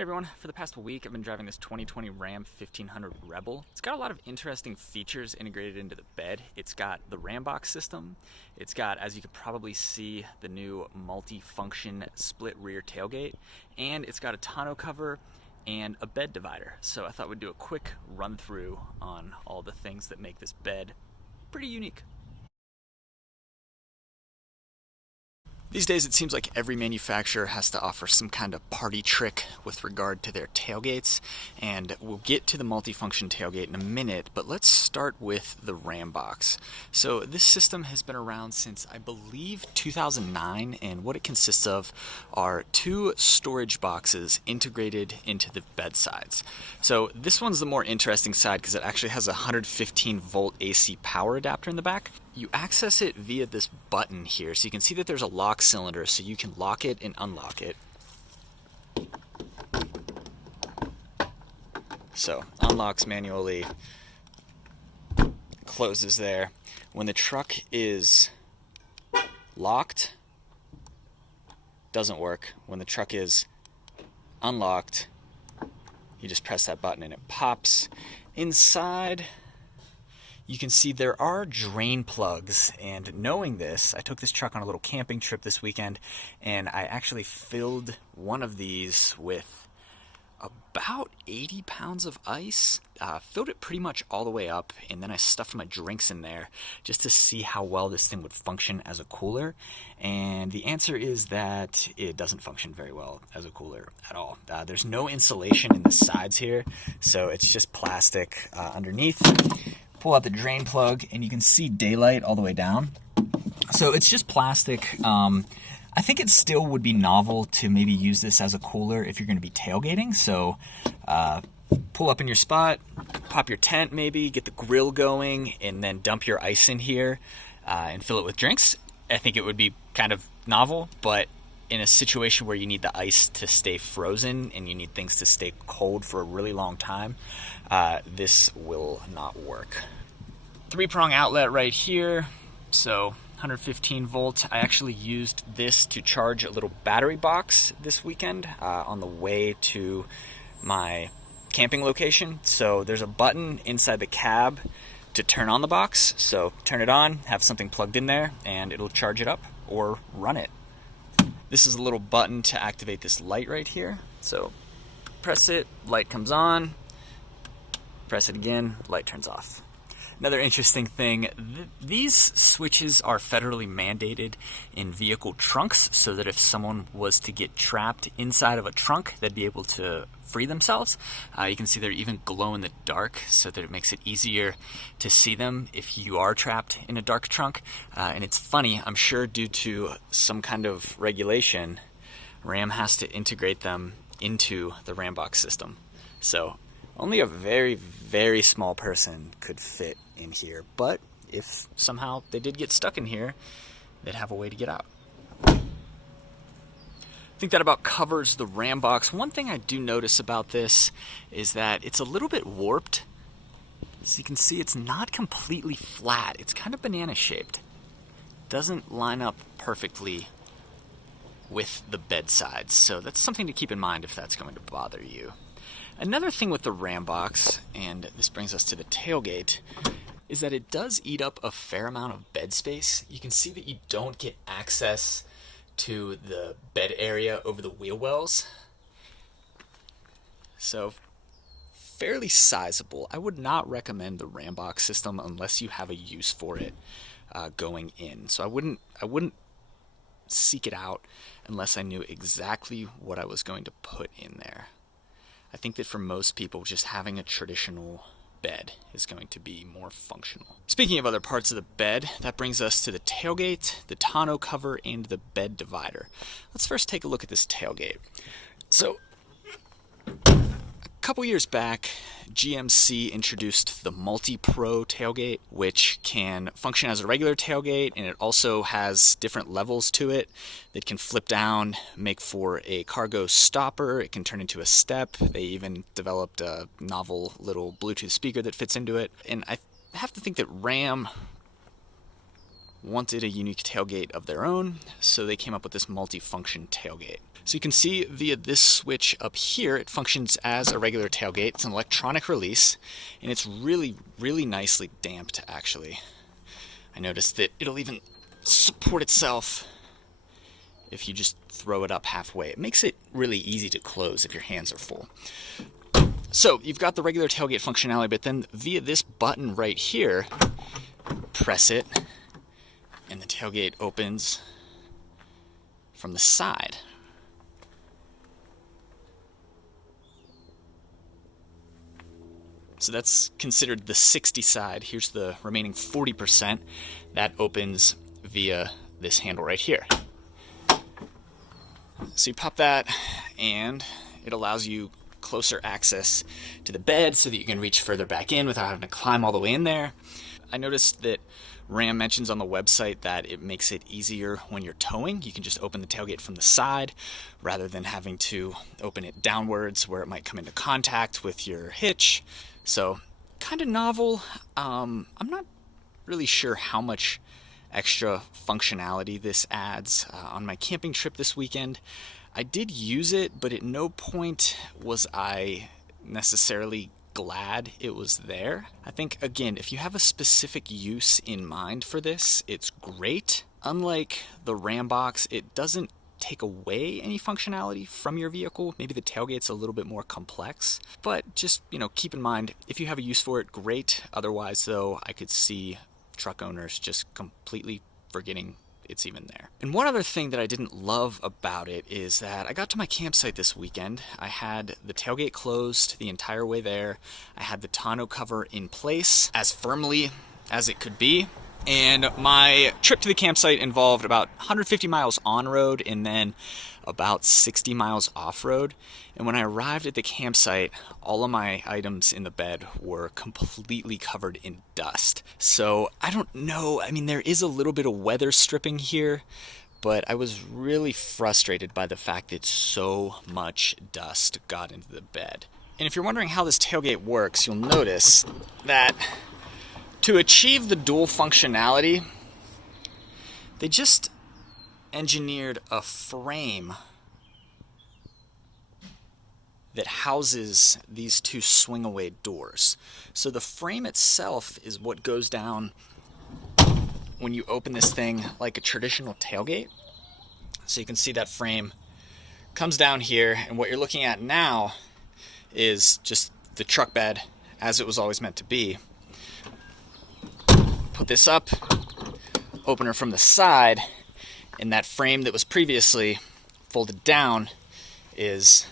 Hey everyone, for the past week I've been driving this 2020 Ram 1500 Rebel. It's got a lot of interesting features integrated into the bed. It's got the Ram box system. It's got, as you could probably see, the new multi-function split rear tailgate. And it's got a tonneau cover and a bed divider. So I thought we'd do a quick run through on all the things that make this bed pretty unique. These days it seems like every manufacturer has to offer some kind of party trick with regard to their tailgates, and we'll get to the multifunction tailgate in a minute, but let's start with the Ram box. So this system has been around since I believe 2009, and what it consists of are two storage boxes integrated into the bed sides. So this one's the more interesting side because it actually has a 115 volt AC power adapter in the back. You access it via this button here, so you can see that there's a lock cylinder, so you can lock it and unlock it. So unlocks manually, closes there. When the truck is locked, doesn't work. When the truck is unlocked, you just press that button and it pops. Inside, you can see there are drain plugs, and knowing this, I took this truck on a little camping trip this weekend, and I actually filled one of these with about 80 pounds of ice, filled it pretty much all the way up, and then I stuffed my drinks in there just to see how well this thing would function as a cooler, and the answer is that it doesn't function very well as a cooler at all. There's no insulation in the sides here, so it's just plastic underneath. Pull out the drain plug and you can see daylight all the way down. So it's just plastic. I think it still would be novel to maybe use this as a cooler if you're going to be tailgating. So pull up in your spot, pop your tent maybe, get the grill going, and then dump your ice in here and fill it with drinks. I think it would be kind of novel, but in a situation where you need the ice to stay frozen and you need things to stay cold for a really long time, this will not work. 3-prong outlet right here, so 115 volt. I actually used this to charge a little battery box this weekend on the way to my camping location. So there's a button inside the cab to turn on the box, so turn it on, have something plugged in there, and it'll charge it up or run it. This is a little button to activate this light right here. So press it, light comes on, press it again, light turns off. Another interesting thing, these switches are federally mandated in vehicle trunks so that if someone was to get trapped inside of a trunk, they'd be able to free themselves. You can see they're even glow in the dark so that it makes it easier to see them if you are trapped in a dark trunk. And it's funny, I'm sure due to some kind of regulation, Ram has to integrate them into the Ram box system. So only a very, very small person could fit in here, but if somehow they did get stuck in here, they'd have a way to get out. I think that about covers the Ram box. One thing I do notice about this is that it's a little bit warped. As you can see, it's not completely flat. It's kind of banana shaped. Doesn't line up perfectly with the bed sides, so that's something to keep in mind if that's going to bother you. Another thing with the Ram box, and this brings us to the tailgate, is that it does eat up a fair amount of bed space. You can see that you don't get access to the bed area over the wheel wells. So fairly sizable. I would not recommend the Ram box system unless you have a use for it going in. So I wouldn't seek it out unless I knew exactly what I was going to put in there. I think that for most people, just having a traditional bed is going to be more functional. Speaking of other parts of the bed, that brings us to the tailgate, the tonneau cover, and the bed divider. Let's first take a look at this tailgate. So, a couple years back, GMC introduced the MultiPro tailgate, which can function as a regular tailgate, and it also has different levels to it that can flip down, make for a cargo stopper. It can turn into a step. They even developed a novel little Bluetooth speaker that fits into it. And I have to think that Ram wanted a unique tailgate of their own, so they came up with this multifunction tailgate. So you can see via this switch up here, it functions as a regular tailgate. It's an electronic release, and it's really, really nicely damped, actually. I noticed that it'll even support itself if you just throw it up halfway. It makes it really easy to close if your hands are full. So you've got the regular tailgate functionality, but then via this button right here, press it, and the tailgate opens from the side. So that's considered the 60 side. Here's the remaining 40%. That opens via this handle right here. So you pop that, and it allows you closer access to the bed so that you can reach further back in without having to climb all the way in there. I noticed that Ram mentions on the website that it makes it easier when you're towing. You can just open the tailgate from the side rather than having to open it downwards where it might come into contact with your hitch. So kind of novel. I'm not really sure how much extra functionality this adds. On my camping trip this weekend, I did use it, but at no point was I necessarily glad it was there. I think, again, if you have a specific use in mind for this, it's great. Unlike the Ram box, it doesn't take away any functionality from your vehicle. Maybe the tailgate's a little bit more complex, but just, keep in mind, if you have a use for it, great. Otherwise, though, I could see truck owners just completely forgetting it's even there. And one other thing that I didn't love about it is that I got to my campsite this weekend. I had the tailgate closed the entire way there. I had the tonneau cover in place as firmly as it could be. And my trip to the campsite involved about 150 miles on-road and then about 60 miles off-road. And when I arrived at the campsite, all of my items in the bed were completely covered in dust. So I don't know, there is a little bit of weather stripping here, but I was really frustrated by the fact that so much dust got into the bed. And if you're wondering how this tailgate works, you'll notice that to achieve the dual functionality, they just engineered a frame that houses these two swing-away doors. So the frame itself is what goes down when you open this thing like a traditional tailgate. So you can see that frame comes down here, and what you're looking at now is just the truck bed as it was always meant to be. Put this up, open her from the side, and that frame that was previously folded down is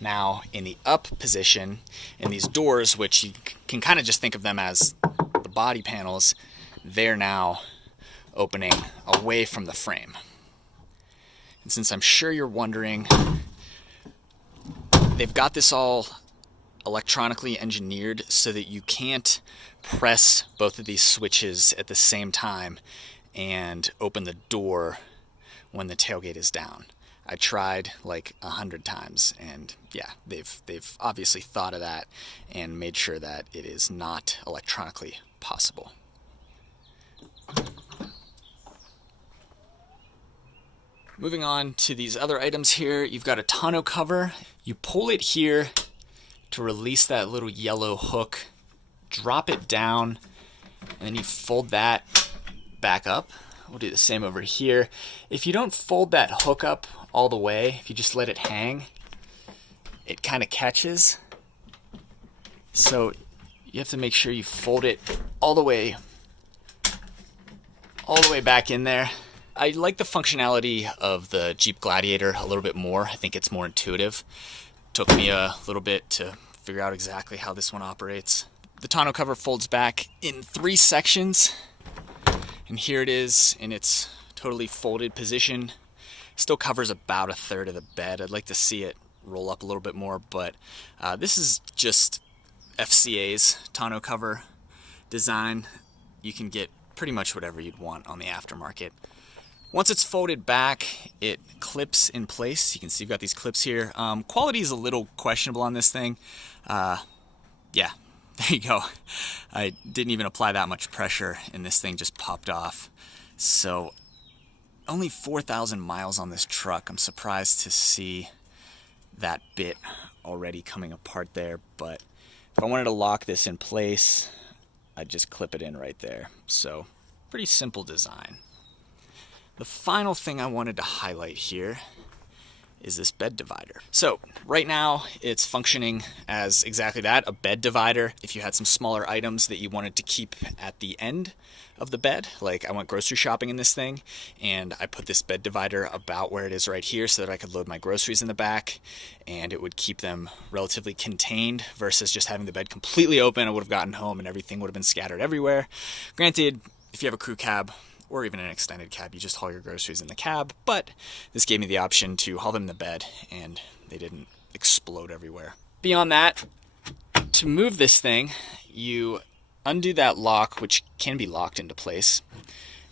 now in the up position, and these doors, which you can kind of just think of them as the body panels, they're now opening away from the frame. And since I'm sure you're wondering, they've got this all electronically engineered so that you can't press both of these switches at the same time and open the door when the tailgate is down. I tried like 100 times, and yeah, they've obviously thought of that and made sure that it is not electronically possible. Moving on to these other items here, you've got a tonneau cover. You pull it here to release that little yellow hook, drop it down, and then you fold that back up. We'll do the same over here. If you don't fold that hook up all the way, if you just let it hang, it kind of catches. So you have to make sure you fold it all the way back in there. I like the functionality of the Jeep Gladiator a little bit more. I think it's more intuitive. Took me a little bit to figure out exactly how this one operates. The tonneau cover folds back in 3 sections, and here it is in its totally folded position. Still covers about 1/3 of the bed. I'd like to see it roll up a little bit more, but this is just FCA's tonneau cover design. You can get pretty much whatever you'd want on the aftermarket. Once it's folded back, it clips in place. You can see you've got these clips here. Quality is a little questionable on this thing. Yeah, there you go. I didn't even apply that much pressure, and this thing just popped off. So only 4,000 miles on this truck. I'm surprised to see that bit already coming apart there, but if I wanted to lock this in place, I'd just clip it in right there. So pretty simple design. The final thing I wanted to highlight here is this bed divider. So right now it's functioning as exactly that, a bed divider. If you had some smaller items that you wanted to keep at the end of the bed, like I went grocery shopping in this thing and I put this bed divider about where it is right here so that I could load my groceries in the back and it would keep them relatively contained versus just having the bed completely open. I would have gotten home and everything would have been scattered everywhere. Granted, if you have a crew cab or even an extended cab, you just haul your groceries in the cab, but this gave me the option to haul them in the bed and they didn't explode everywhere. Beyond that, to move this thing, you undo that lock, which can be locked into place,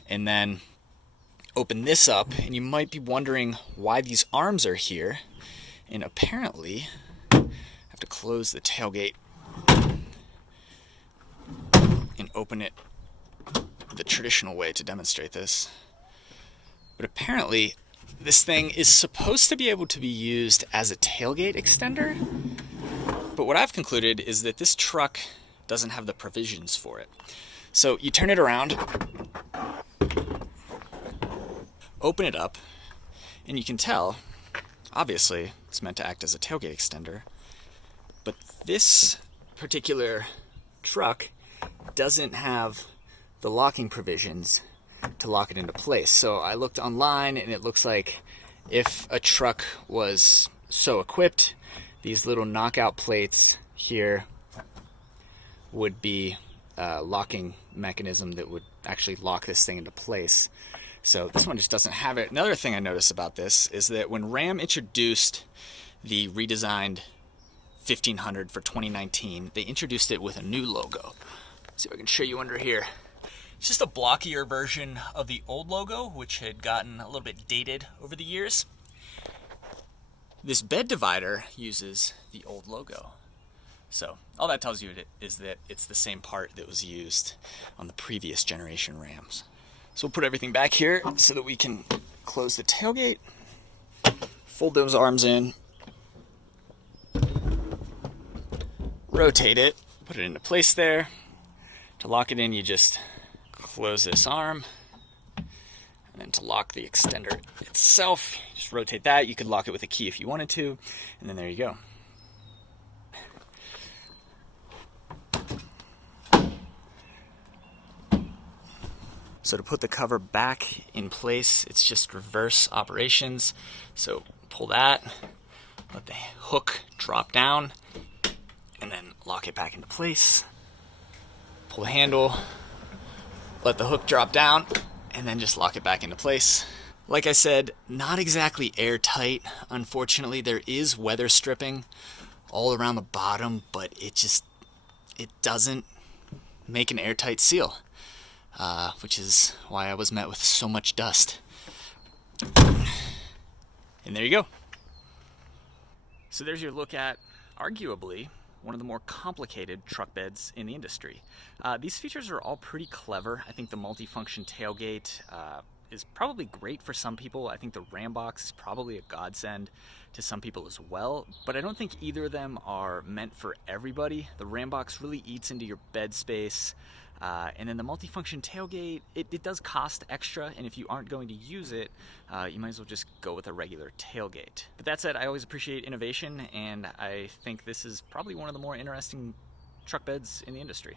and then open this up, and you might be wondering why these arms are here, and apparently I have to close the tailgate and open it the traditional way to demonstrate this. But apparently this thing is supposed to be able to be used as a tailgate extender, but what I've concluded is that this truck doesn't have the provisions for it. So you turn it around, open it up, and you can tell, obviously, it's meant to act as a tailgate extender, but this particular truck doesn't have the locking provisions to lock it into place. So I looked online and it looks like if a truck was so equipped, these little knockout plates here would be a locking mechanism that would actually lock this thing into place. So this one just doesn't have it. Another thing I noticed about this is that when Ram introduced the redesigned 1500 for 2019, they introduced it with a new logo. Let's see if I can show you under here. It's just a blockier version of the old logo, which had gotten a little bit dated over the years. This bed divider uses the old logo. So all that tells you is that it's the same part that was used on the previous generation Rams. So we'll put everything back here so that we can close the tailgate, fold those arms in, rotate it, put it into place there. To lock it in, you just close this arm, and then to lock the extender itself, just rotate that. You could lock it with a key if you wanted to, and then there you go. So to put the cover back in place, it's just reverse operations. So pull that, let the hook drop down, and then lock it back into place. Pull the handle, let the hook drop down, and then just lock it back into place. Like I said, not exactly airtight. Unfortunately, there is weather stripping all around the bottom, but it doesn't make an airtight seal, which is why I was met with so much dust. And there you go. So there's your look at, arguably, one of the more complicated truck beds in the industry. These features are all pretty clever. I think the multifunction tailgate is probably great for some people. I think the Ram box is probably a godsend to some people as well, but I don't think either of them are meant for everybody. The Ram box really eats into your bed space, and then the multifunction tailgate, it does cost extra, and if you aren't going to use it, you might as well just go with a regular tailgate. But that said, I always appreciate innovation, and I think this is probably one of the more interesting truck beds in the industry.